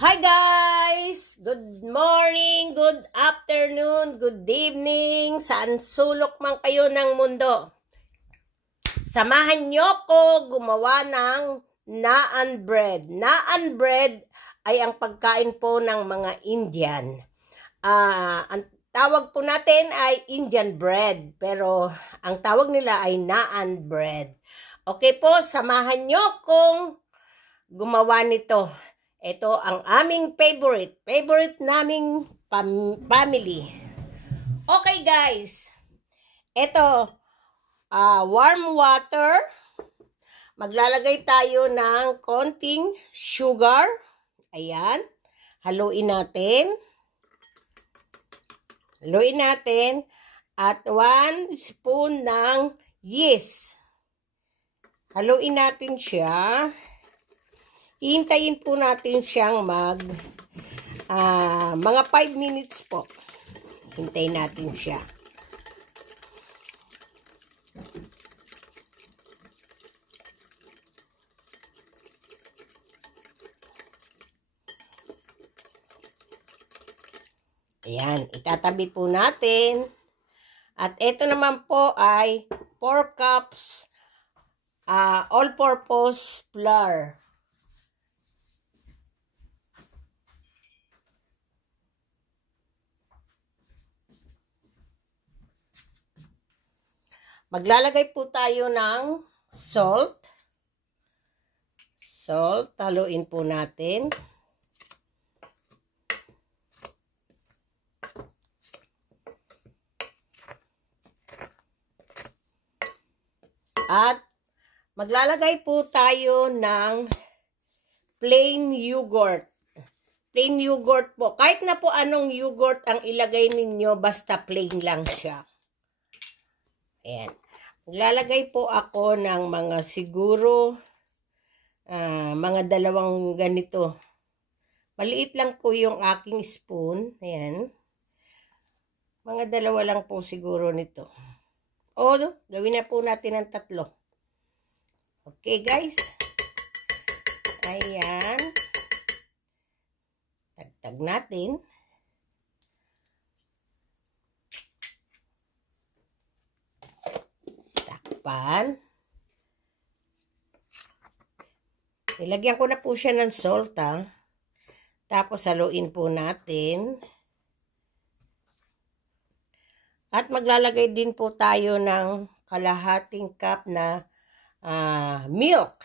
Hi guys! Good morning, good afternoon, good evening, saan sulok man kayo ng mundo. Samahan nyo ko gumawa ng naan bread. Naan bread ay ang pagkain po ng mga Indian. Ang tawag po natin ay Indian bread, pero ang tawag nila ay naan bread. Okay po, samahan nyo kong gumawa nito. Ito ang aming favorite naming family. Okay guys, ito, warm water. Maglalagay tayo ng konting sugar. Ayan, haluin natin. Haluin natin. At 1 spoon ng yeast. Haluin natin siya. Ihintayin po natin siyang mga 5 minutes po. Hintayin natin siya. Ayan, itatabi po natin. At ito naman po ay 4 cups all-purpose flour. Maglalagay po tayo ng salt. Salt, haluin po natin. At maglalagay po tayo ng plain yogurt. Plain yogurt po. Kahit na po anong yogurt ang ilagay ninyo, basta plain lang siya. Ayan. Maglalagay po ako ng mga siguro mga 2 ganito. Maliit lang po yung aking spoon. Ayan. Mga 2 lang po siguro nito. O, gawin na po natin ng 3. Okay guys. Ayan. Tagtag natin. Takpan. Nilagyan ko na po siya ng salt, Tapos haluin po natin. At maglalagay din po tayo ng kalahating cup na milk.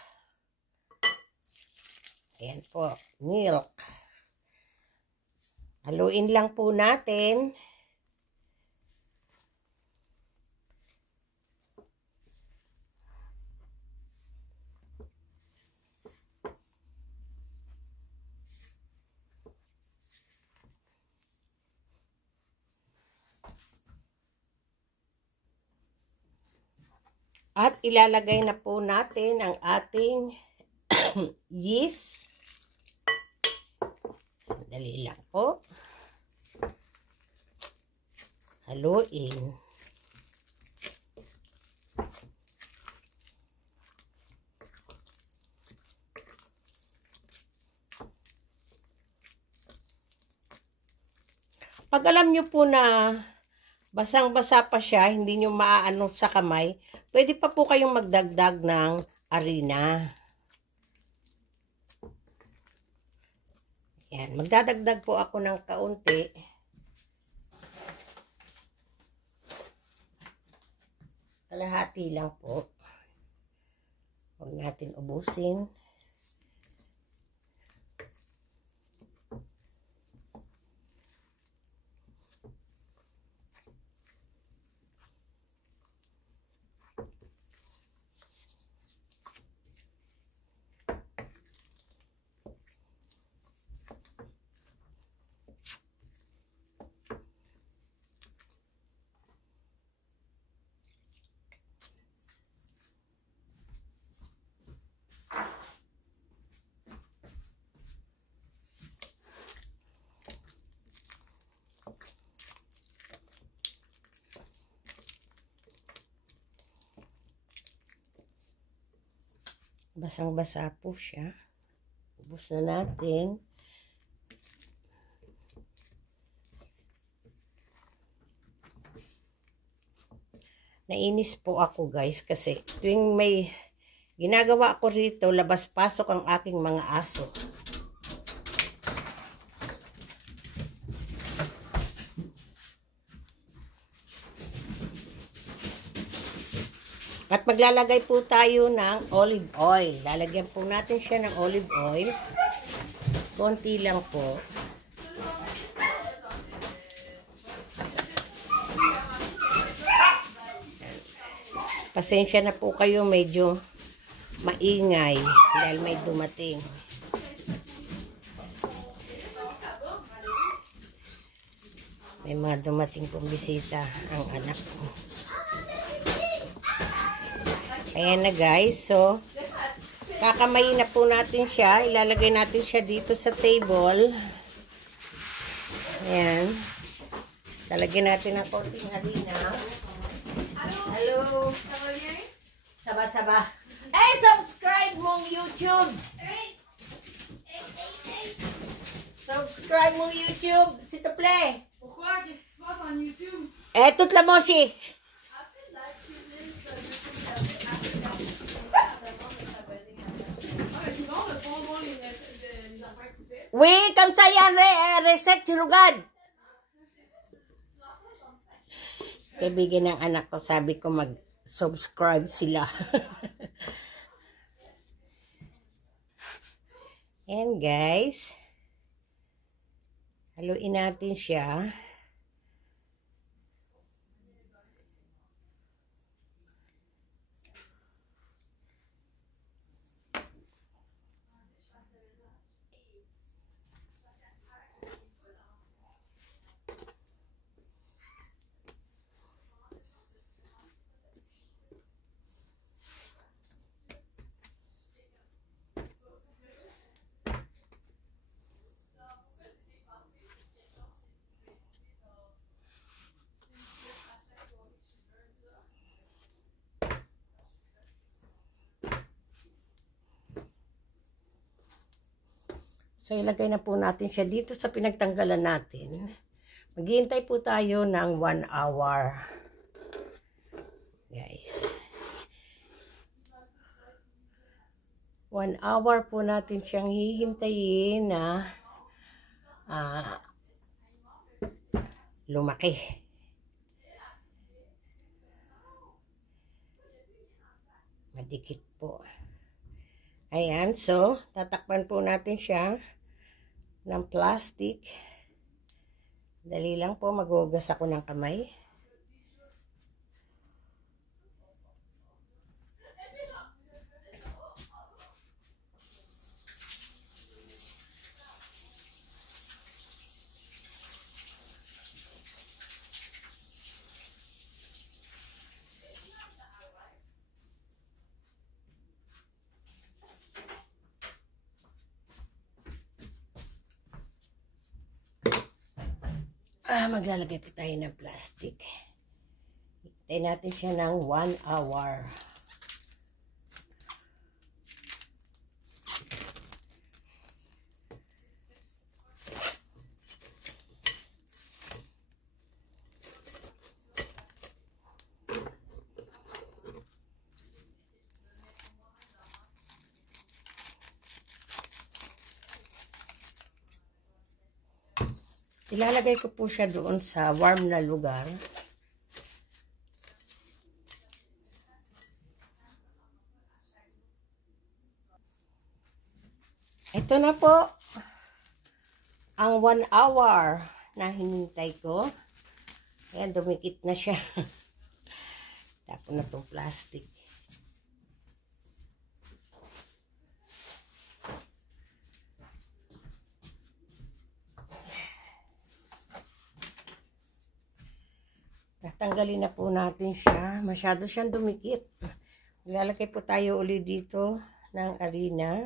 Ayan po, milk. Haluin lang po natin. At ilalagay na po natin ang ating yeast. Dali lang po. Haluin. Pag alam nyo po na basang-basa pa siya, hindi nyo maaano sa kamay, pwede pa po kayong magdagdag ng harina. Yan, magdadagdag po ako ng kaunti. Kalahati lang po. Huwag natin ubusin. Basang-basa po siya. Ubos na natin. Nainis po ako guys kasi tuwing may ginagawa ako rito, labas-pasok ang aking mga aso. At maglalagay po tayo ng olive oil. Lalagyan po natin siya ng olive oil. Konti lang po. Pasensya na po kayo, medyo maingay dahil may dumating. May mga dumating pong bisita ang anak ko. Ayan na guys, so kakamayin na po natin siya. Ilalagay natin siya dito sa table. Ayan. Lalagyan natin ng konting harina. Hello. Saba-saba. Eh, subscribe mong YouTube. Subscribe mong YouTube. S'il te plaît. Pourquoi? Qu'est-ce qui se passe en YouTube? Eh, toute la moshi. Oui, comme ça, il y a une recette rugad. Kaibigan ng anak ko, sabi ko mag-subscribe sila. And guys, haluin natin siya. So, ilagay na po natin siya dito sa pinagtanggalan natin. Maghihintay po tayo ng 1 hour. Guys. 1 hour po natin siyang hihintayin na lumaki. Madikit po. Ayan, so, tatakpan po natin siya ng plastic. Dali lang po, maghugas ako ng kamay. Maglalagay po tayo ng plastic. Hintay natin siya ng 1 hour. Ilalagay ko po siya doon sa warm na lugar. Ito na po ang 1 hour na hinintay ko. Ayan, dumikit na siya. Tapon na itong plastic. Tatanggalin na po natin siya. Masyado siyang dumikit. Lalagay po tayo ulit dito ng harina.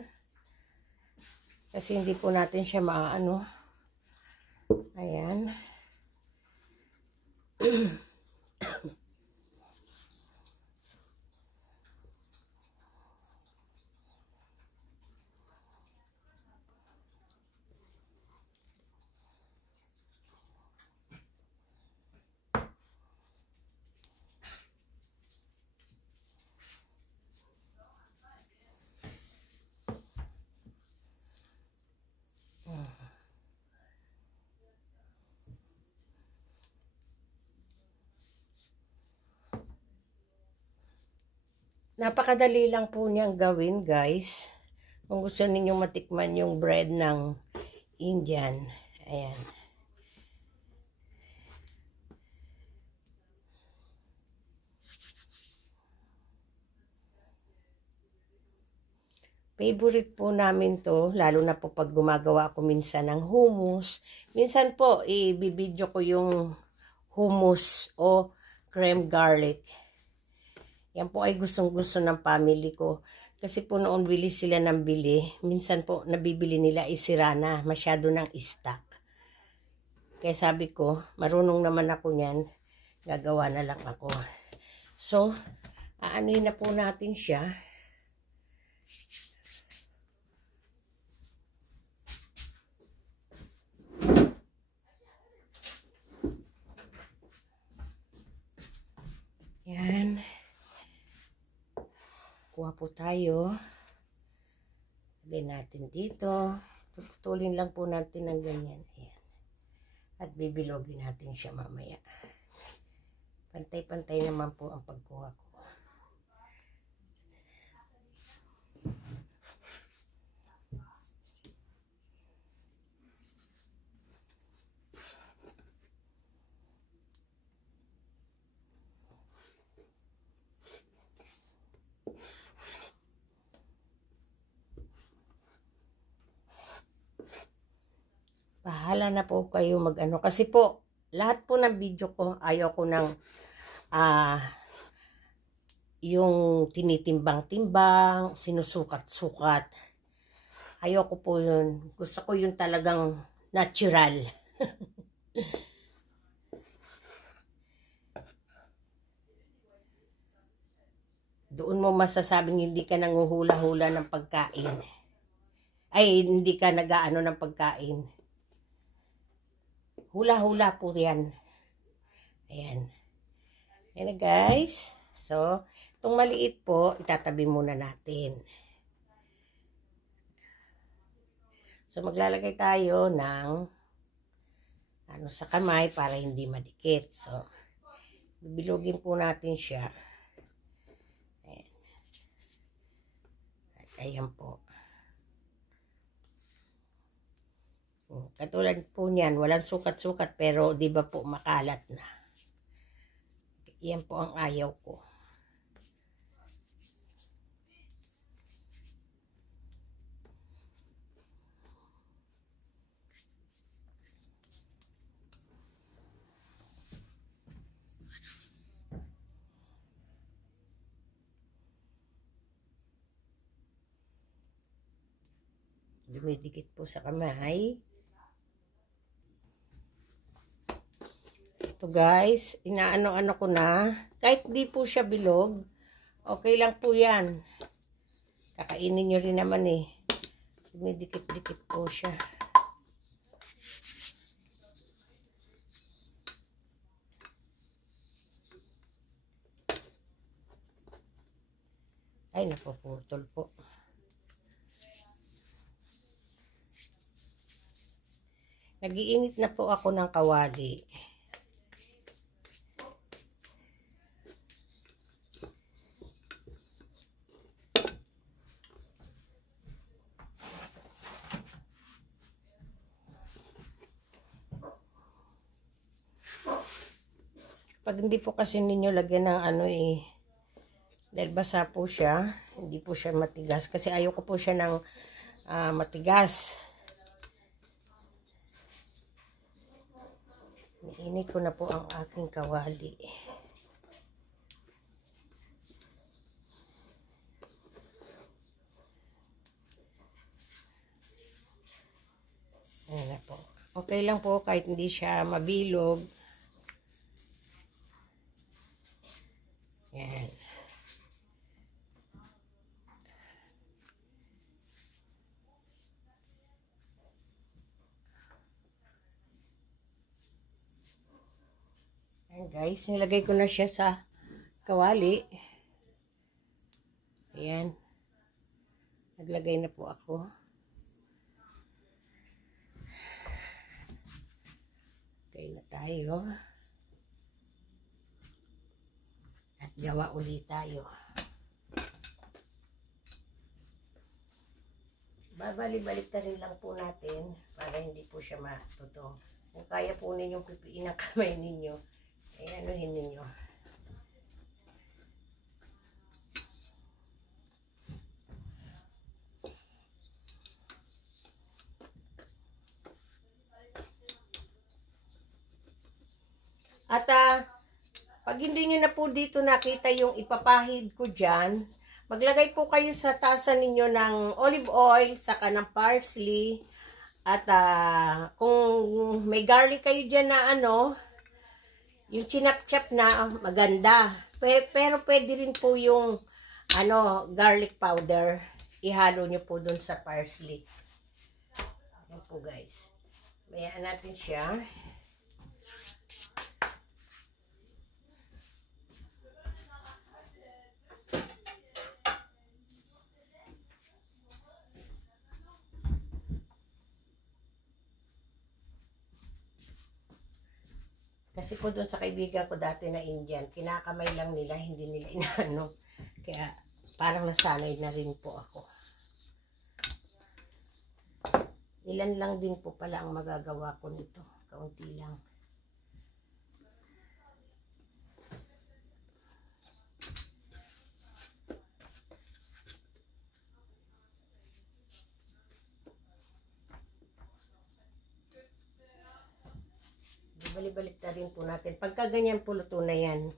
Kasi hindi po natin siya maano. Ayan. Napakadali lang po niyang gawin, guys. Kung gusto ninyong matikman yung bread ng Indian. Ayan. Favorite po namin to, lalo na po pag gumagawa ako minsan ng hummus. Minsan po, ibibidyo ko yung hummus o cream garlic. Yan po ay gustong-gusto ng family ko. Kasi po noon bili sila ng bili. Minsan po nabibili nila isira na, masyado ng stock. Kaya sabi ko, marunong naman ako niyan, gagawa na lang ako. So, aanuin na po natin siya. Yan. Kuha po tayo. Lagay natin dito. Putulin lang po natin ng ganyan. Ayan. At bibilogin natin siya mamaya. Pantay-pantay naman po ang pagkuha ko. Bahala na po kayo mag-ano. Kasi po, lahat po ng video ko, ayaw ko ng yung tinitimbang-timbang, sinusukat-sukat. Ayaw ko po yun. Gusto ko yun talagang natural. Doon mo masasabing hindi ka nanguhula-hula ng pagkain. Ay, hindi ka nag-aano ng pagkain. Hula-hula po yan. Ayan. Ayan na guys. So, itong maliit po, itatabi muna natin. So, maglalagay tayo ng sa kamay para hindi madikit. So, bibilogin po natin siya. Ayan. At ayan po. Katulad po niyan, walang sukat-sukat pero di ba po makalat na. Yan po ang ayaw ko. Dumidikit po sa kamay. Ito guys, inaano-ano ko na. Kahit di po siya bilog, okay lang po yan. Kakainin nyo rin naman eh. Dumidikit-dikit po siya. Ay, napuputol po. Nag-iinit na po ako ng kawali. Pag hindi po kasi ninyo lagyan ng dahil basa po siya, hindi po siya matigas. Kasi ayoko po siya ng matigas. Niinit ko na po ang aking kawali. Ayan na po. Okay lang po kahit hindi siya mabilog. Yan. Ayan guys, nilagay ko na siya sa kawali. Ayan. Naglagay na po ako. Okay na tayo. At gawa ulit tayo. Bali-balik na rin lang po natin para hindi po siya matutong. Kung kaya po ninyong pipiin ang kamay ninyo, ay anuhin ninyo. At pag hindi nyo na po dito nakita yung ipapahid ko dyan, maglagay po kayo sa tasa ninyo ng olive oil, saka ng parsley, at kung may garlic kayo dyan na yung chinap-chap na maganda. Pero pwede rin po yung garlic powder. Ihalo nyo po dun sa parsley. Ayan po guys. Mayaan natin siya. Kasi po doon sa kaibigan ko dati na Indian, kinakamay lang nila, hindi nila inaano. Kaya parang nasanay na rin po ako. Ilan lang din po pala ang magagawa ko nito. Kaunti lang. Balik-balik na rin po natin. Pagka ganyan po, luto na yan.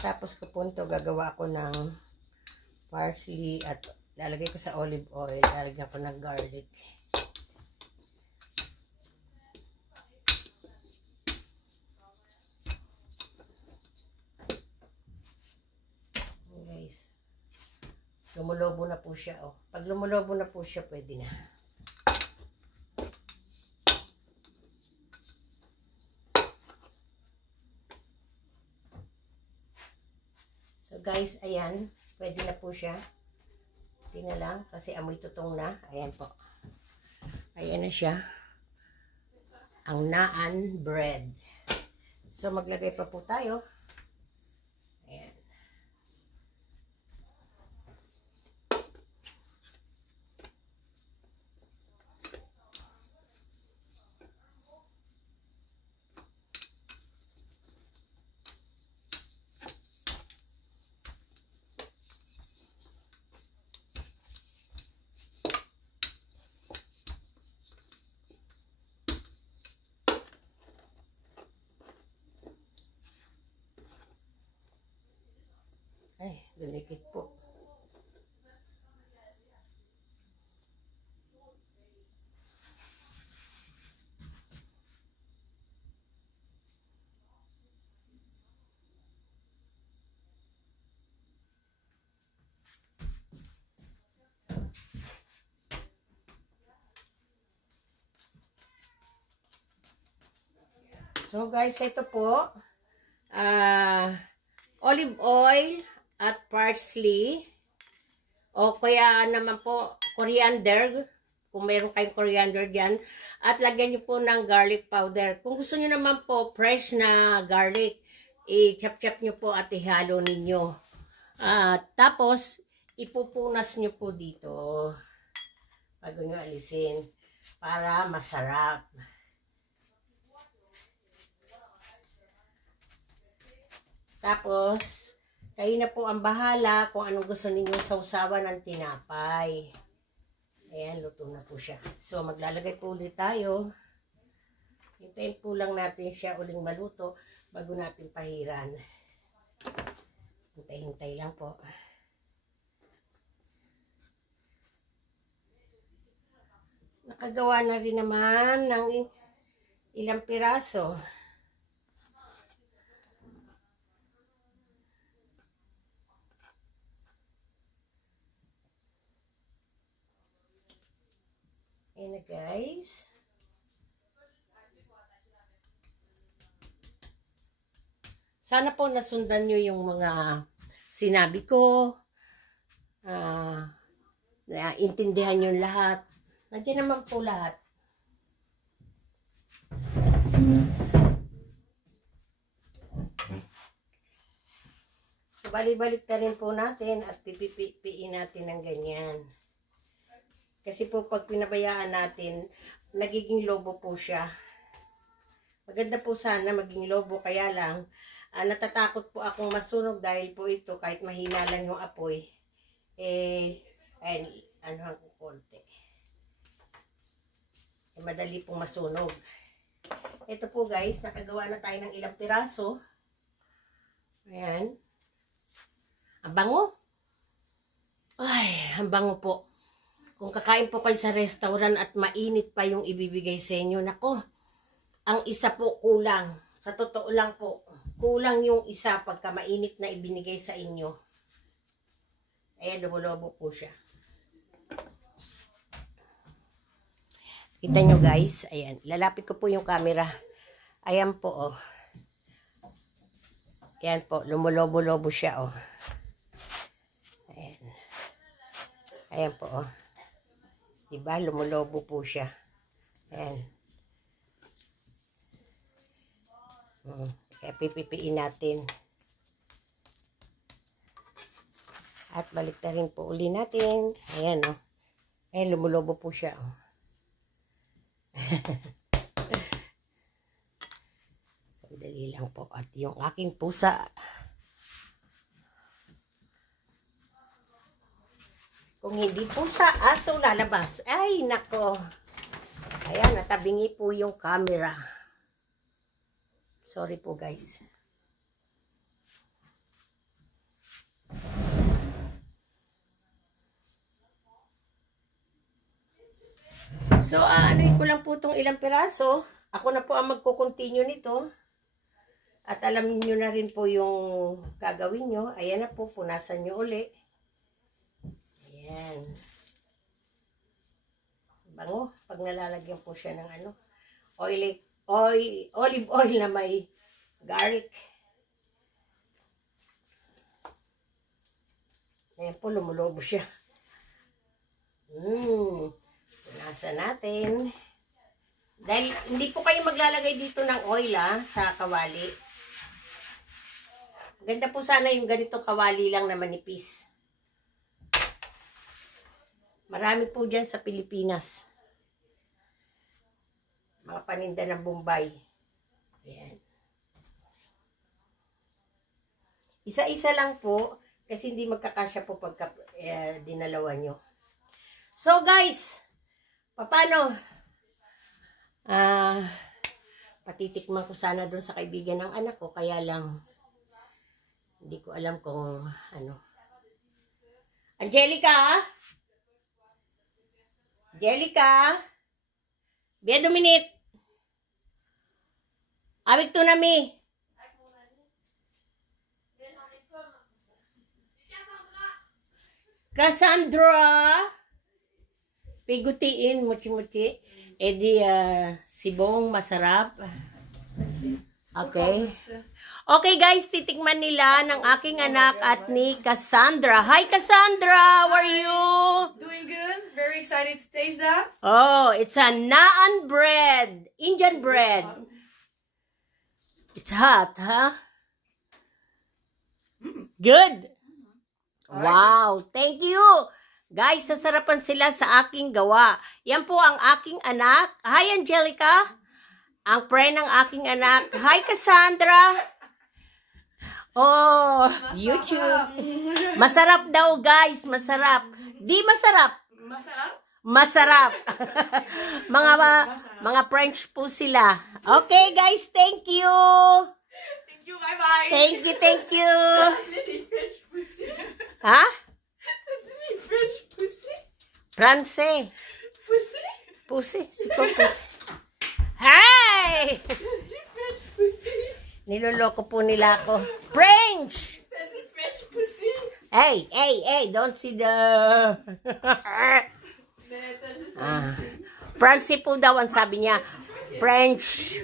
Tapos ko po ito, gagawa ko ng parsley at lalagay ko sa olive oil. Lalagyan ko ng garlic. Lumulobo na po siya, oh. Pag lumulobo na po siya, pwede na. So guys, ayan. Pwede na po siya. Hindi na lang, kasi amoy tutong na. Ayan po. Ayan na siya. Ang naan bread. So maglagay pa po tayo. Ayan. Ay, dumikit po. So guys, ito po. Olive oil at parsley. O kaya naman po, coriander. Kung meron kayong coriander dyan. At lagyan nyo po ng garlic powder. Kung gusto nyo naman po, fresh na garlic, i-chop-chop nyo po at ihalo ninyo. Tapos, ipupunas nyo po dito. Bago nyo alisin. Para masarap. Tapos, kayo na po ang bahala kung anong gusto ninyong sausawan ng tinapay. Ayan, luto na po siya. So, maglalagay po ulit tayo. Hintayin po lang natin siya uling maluto bago natin pahiran. Hintay-hintay lang po. Nakagawa na rin naman ng ilang piraso. Ayan na guys. Sana po nasundan nyo yung mga sinabi ko. Naintindihan nyo lahat. Nandiyan naman po lahat. bali-balik na rin po natin at pipipiin natin ng ganyan. Kasi po pag pinabayaan natin, nagiging lobo po siya. Maganda po sana maging lobo, kaya lang, natatakot po akong masunog dahil po ito, kahit mahina lang yung apoy, ano ko konti. Madali pong masunog. Ito po guys, nakagawa na tayo ng ilang piraso. Ayan. Ang bango. Ay, ang bango po. Kung kakain po kayo sa restaurant at mainit pa yung ibibigay sa inyo, nako, ang isa po kulang. Sa totoo lang po, kulang yung isa pagka mainit na ibinigay sa inyo. Ayan, lumulobo po siya. Kita nyo guys, ayan, lalapit ko po yung camera. Ayan po, oh. Ayan po, lumulobo-lobo siya, oh. Ayan. Ayan po, oh. Diba, lumulobo po siya. Ayan. Kaya pipipiin natin. At balik na rin po uli natin. Ayan, oh. Ayan, lumulobo po siya, oh. Dali lang po. At yung aking pusa, kung hindi pusa, aso lalabas. Ay, nako. Ayan, natabingi po yung camera. Sorry po guys. So, anuin ko lang po itong ilang piraso. Ako na po ang magko-continue nito. At alam niyo na rin po yung gagawin nyo. Ayan na po, punasan nyo uli. Ayan. Bango. Pag nalalagyan po siya ng ano, olive oil na may garlic. Ayan po, lumulobo siya. Punasan natin. Dahil hindi po kayo maglalagay dito ng oil sa kawali. Ganda po sana yung ganitong kawali lang na manipis. Marami po dyan sa Pilipinas. Mga paninda ng Bombay. Ayan. Isa-isa lang po kasi hindi magkakasya po pagka dinalawa nyo. So guys, paano? Patitikman ko sana doon sa kaibigan ng anak ko, kaya lang hindi ko alam kung ano. Angelica? Angelica? Bia Dominit? Awit to na mi. Cassandra? Pigutiin, muchi-muchi. Edi, sibong, masarap. Okay. Okay guys, titikman nila ng aking anak at ni Cassandra. Hi Cassandra, how are you? Doing good. Very excited to taste that. Oh, it's a naan bread. Indian bread. It's hot, huh? Good. Wow, thank you. Guys, sasarapan sila sa aking gawa. Yan po ang aking anak. Hi Angelica. Ang friend ng aking anak. Hi Cassandra. Oh, masarap. YouTube. Masarap daw guys, masarap. Di masarap. Masarap? Masarap. mga French po sila. Okay guys, thank you. Thank you, bye-bye. Thank you, thank you. French pussy. Ha? That's really French pussy. Francais. Pussy? Pussy. Siko pussy. Hi! That's French pussy. Niloloko po nila ako. French! That's French pussy. Hey, hey, hey, don't see the... Francais po daw ang sabi niya. French.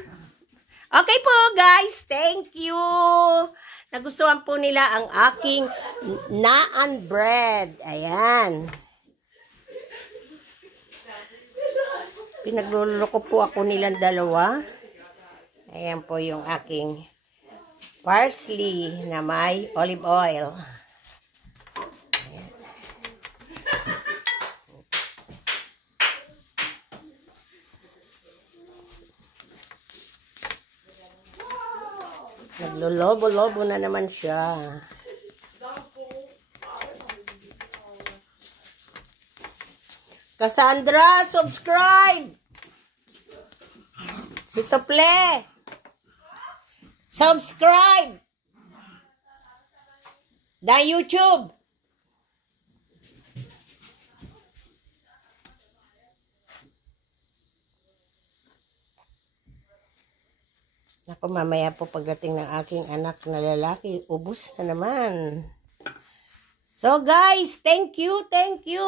Okay po guys, thank you. Nagustuhan po nila ang aking naan bread. Ayan. Pinagluloko po ako nilang dalawa. Ayan po yung aking parsley na may olive oil. Naglolobo-lobo na naman siya. Cassandra, subscribe! Si Tople! Subscribe! Da YouTube! Ako, mamaya po pagdating ng aking anak na lalaki, ubus na naman. So guys, thank you, thank you.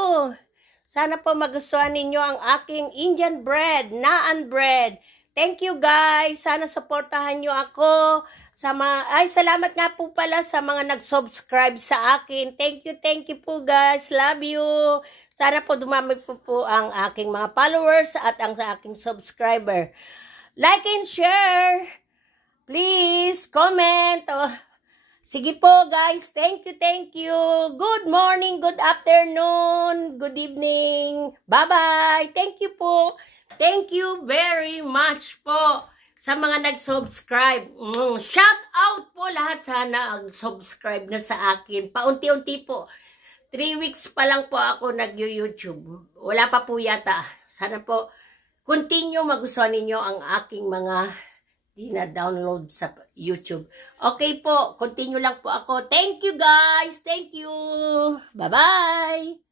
Sana po magustuhan ninyo ang aking Indian bread, naan bread. Thank you guys. Sana supportahan nyo ako. Salamat nga po pala sa mga nag-subscribe sa akin. Thank you po guys. Love you. Sana po dumami po ang aking mga followers at ang sa aking subscriber. Like and share. Please, comment. Sige po guys, thank you. Good morning, good afternoon, good evening. Bye-bye. Thank you po. Thank you very much po sa mga nag-subscribe. Shout out po lahat sana ang subscribe na sa akin. Paunti-unti po. 3 weeks pa lang po ako nag-YouTube. Wala pa po yata. Sana po continue magustuhan ninyo ang aking mga na-download sa YouTube. Okay po, continue lang po ako. Thank you guys. Thank you. Bye-bye.